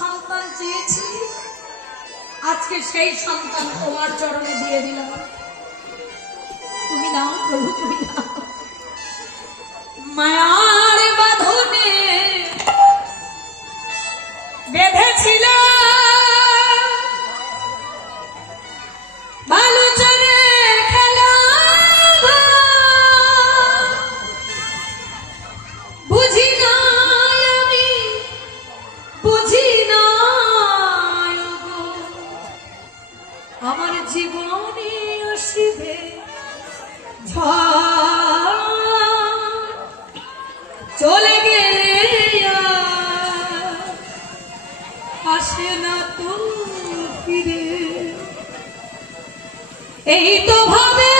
সন্তান চেয়েছি, আজকে সেই সন্তান তোমার চরণে দিয়ে দিলাম। তুমি নাও প্রভু, তুমি নাও। মায়ার বাঁধনে বেঁধেছিল বালুচরে খেলা, বুঝি না আমি, বুঝি না আমার জীবনে আসিবে চলে গেলে আসে না তো ফিরে। এই তো ভাবে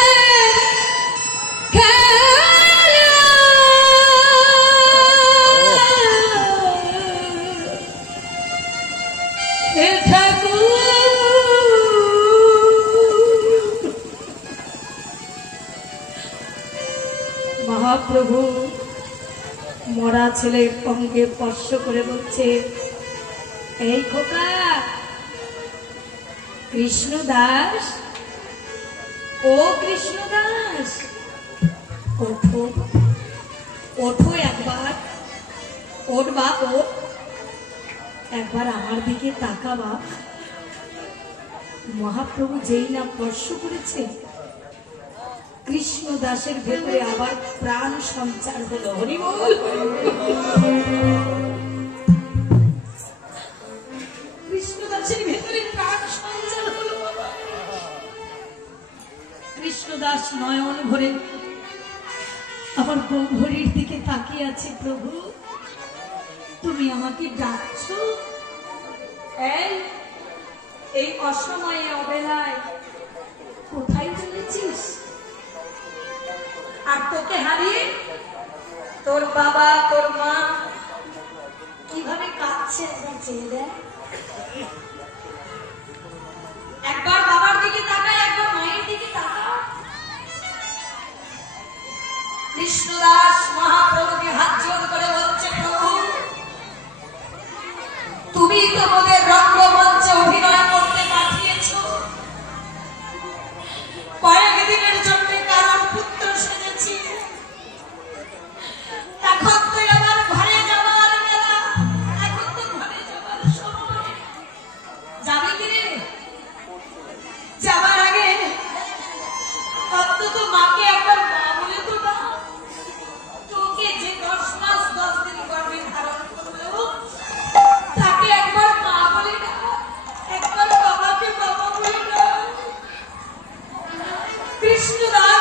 মহাপ্রভু মরা ছেলের অঙ্গে স্পর্শ করে বলছে, এই খোকা কৃষ্ণ দাস, ও কৃষ্ণ দাস, ওঠো ওঠো, একবার ওঠ বাপ, ওঠ, একবার আমার দিকে তাকা বাপ। মহাপ্রভু যেই না স্পর্শ করেছে, কৃষ্ণ দাসের ভেতরে আবার প্রাণ সঞ্চার হলো। হরি বল। কৃষ্ণ দাসের ভেতরে প্রাণ সঞ্চার হলো। কৃষ্ণ দাস নয়ন ভরে আমার গহ্বরের দিকে তাকিয়ে আছে। প্রভু, তুমি আমাকে ডাকছো? এই অসময়ে অবেলায় কোথায় চলেছিস? আর তোকে হারিয়ে তোর বাবা, তোর মা কিভাবে কাঁদছে একবার চেয়ে দেয়। একবার বাবার দিকে তাকায়, একবার মায়ের দিকে তাকায়। কৃষ্ণদাস মহাপ্রভুকে হাত জোড় করে বলছে, প্রভু তুমি তোমাদের রঙ্গমঞ্চে অভিনয় করতে পাঠিয়েছ, কয়েকদিনের জন্য কারোর পুত্র সেজেছি, এখন তো আমার ঘরে যাবার বেলা, এখন তো ঘরে যাবার সময়। যাবি কিরে? যাবার আগে অন্তত মাকে একবার মা বলে তো না। তোকে যে 10 মাস 10 দিন গর্ভে ধারণ করলো, তাকে একবার মা বলে না, একবার বাবাকে বাবা বলে না। কৃষ্ণদাস